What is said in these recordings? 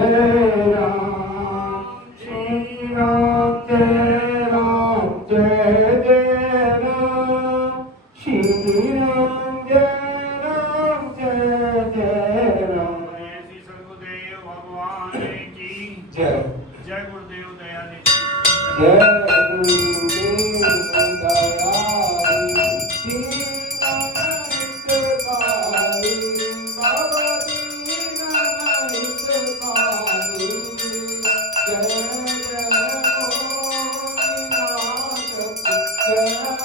जय राम श्री राम जय जय राम श्री राम जय जय राम। ऐसी सदगुरुदेव भगवान की जय जय गुरुदेव दयाली जय गुरुदेव दयाली श्री नानकपाली बाबा दीननाथपाली जय जय मोहिनाथ जय जय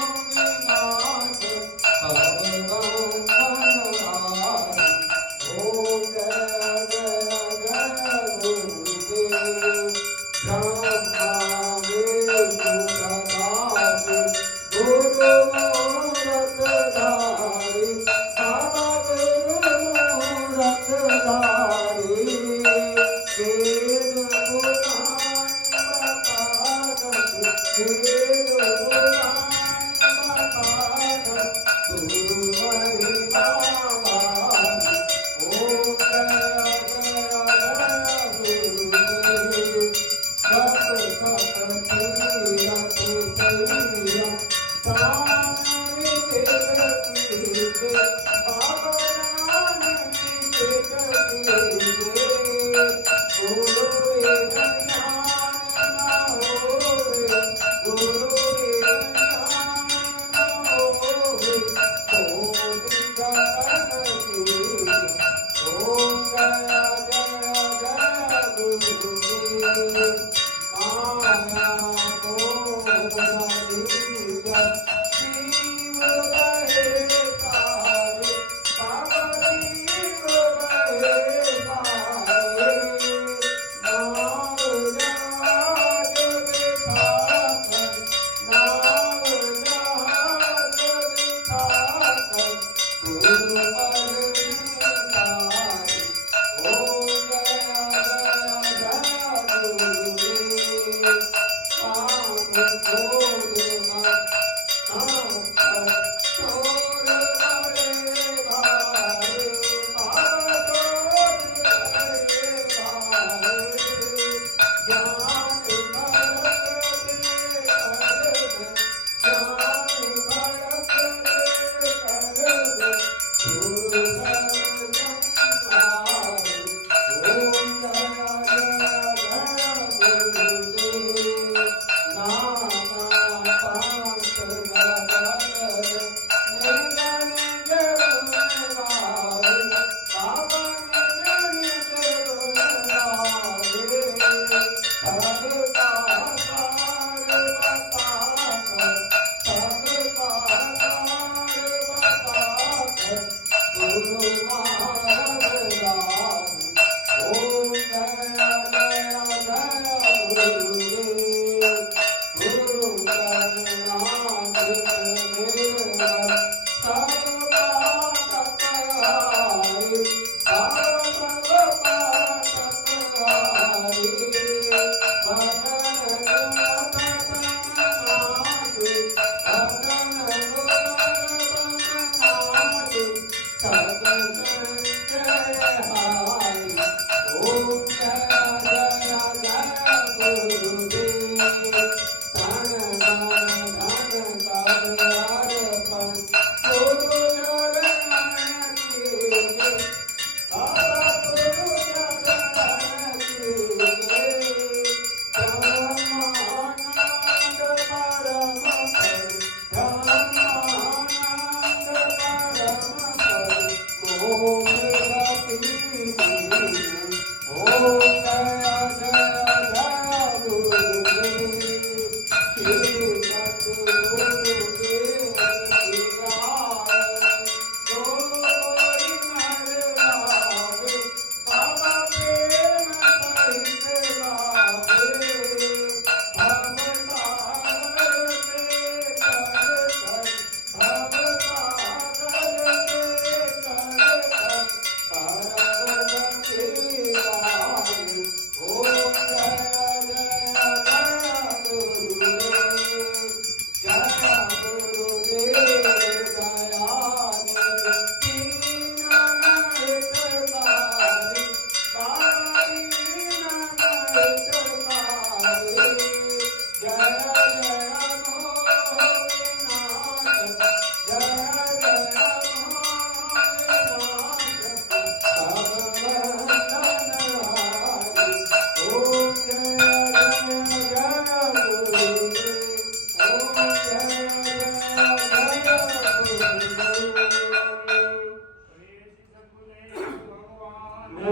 मोहिनाथ भगवान बनवारी ओ जय जय जय गुरुदेव राम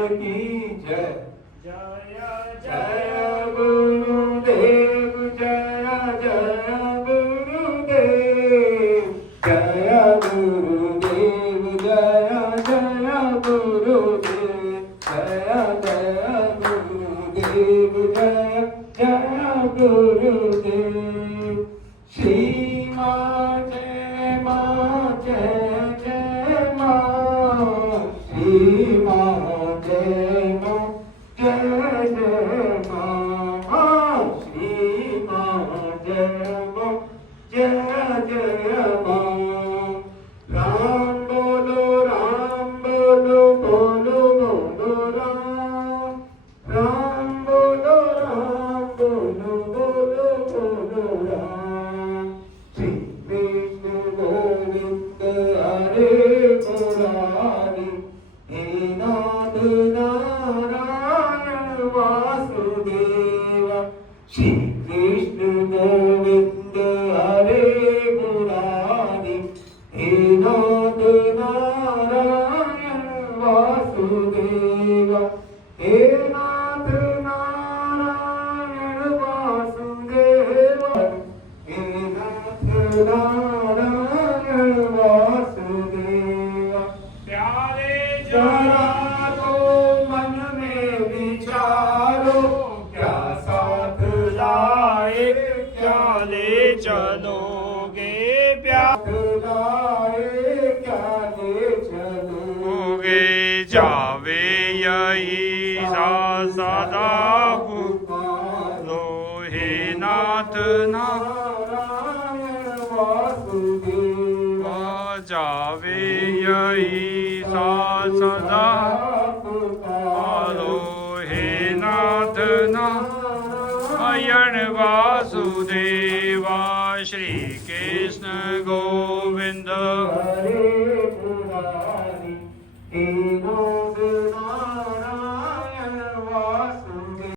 की जय जय जय गुरुदेव जय जय गुरुदेव जय गुरुदेव जय जय गुरुदेव जय जय गुरुदेव जय जय गुरुदेव श्री माँ जय जय माँ श्री माँ जय माँ श्री माँ जय जय माँ राम बोलो बोलो बोलो बोलो राम राम बोलो बोलो बोलो बोलो राम श्री कृष्ण गोविंद हरे मुरारी हे नाथ नारायण वासुदेव श्री कृष्ण गोविंद हरे मुरारी हे नाथ नारायण वासुदेव हे नाथ नारायण वासुदेव हे नाथ नारायण वासुदेव प्यारे जरा तो मन में विचारो क्या साथ लाए क्या ले चलोगे प्यारे लाए क्या ले चलो जावे यही सा सदा पुकारो हे नाथ नारायण वासुदेव जावे यही सा सदा पुकारो हे नाथ नारायण वासुदेवा श्री कृष्ण गोविंद हरे